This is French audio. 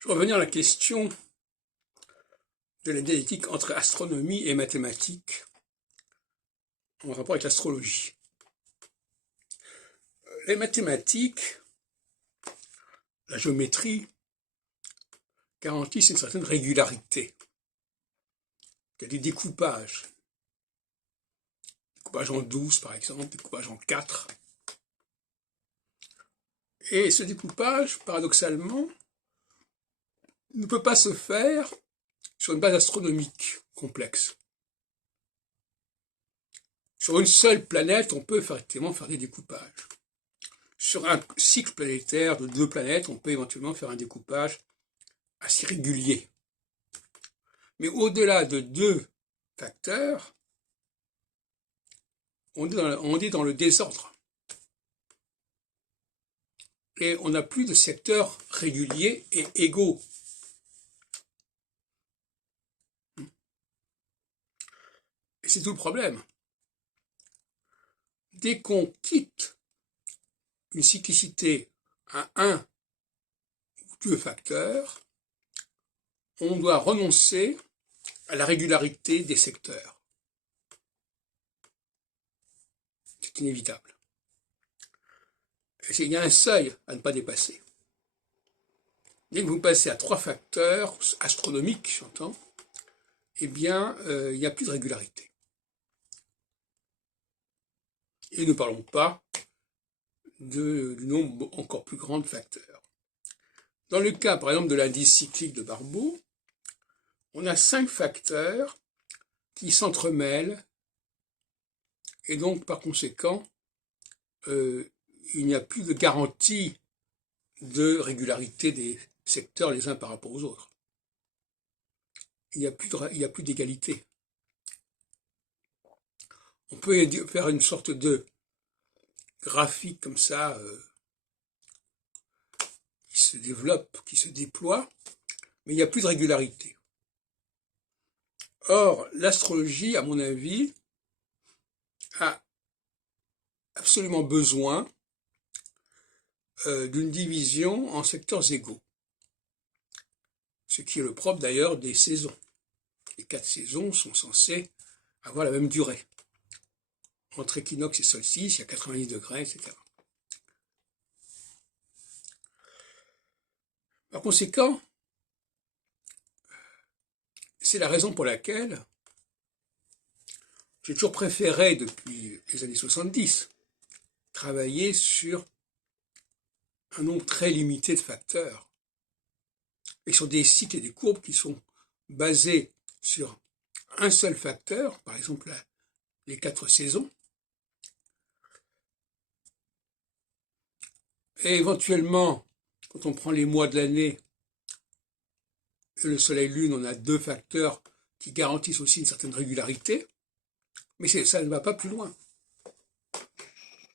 Je vais revenir à la question de la dialectique entre astronomie et mathématiques en rapport avec l'astrologie. Les mathématiques, la géométrie, garantissent une certaine régularité. Il y a des découpages. Découpage en 12 par exemple, découpage en 4. Et ce découpage, paradoxalement, ne peut pas se faire sur une base astronomique complexe. Sur une seule planète, on peut effectivement faire des découpages. Sur un cycle planétaire de 2 planètes, on peut éventuellement faire un découpage assez régulier. Mais au-delà de 2 facteurs, on est dans le désordre. Et on n'a plus de secteurs réguliers et égaux. Et c'est tout le problème. Dès qu'on quitte une cyclicité à 1 ou 2 facteurs, on doit renoncer à la régularité des secteurs. C'est inévitable. Il y a un seuil à ne pas dépasser. Dès que vous passez à 3 facteurs astronomiques, j'entends, eh bien, il n'y a plus de régularité. Et ne parlons pas du nombre encore plus grand de facteurs. Dans le cas, par exemple, de l'indice cyclique de Barbault, on a 5 facteurs qui s'entremêlent, et donc, par conséquent, il n'y a plus de garantie de régularité des secteurs les uns par rapport aux autres. Il n'y a plus d'égalité. On peut faire une sorte de graphique comme ça, qui se développe, qui se déploie, mais il n'y a plus de régularité. Or, l'astrologie, à mon avis, a absolument besoin d'une division en secteurs égaux. Ce qui est le propre d'ailleurs des saisons. Les 4 saisons sont censées avoir la même durée. Entre équinoxe et solstice, il y a 90 degrés, etc. Par conséquent, c'est la raison pour laquelle j'ai toujours préféré, depuis les années 70, travailler sur un nombre très limité de facteurs et sur des cycles et des courbes qui sont basés sur un seul facteur, par exemple les 4 saisons, et éventuellement, quand on prend les mois de l'année, le soleil-lune, on a 2 facteurs qui garantissent aussi une certaine régularité, mais ça ne va pas plus loin.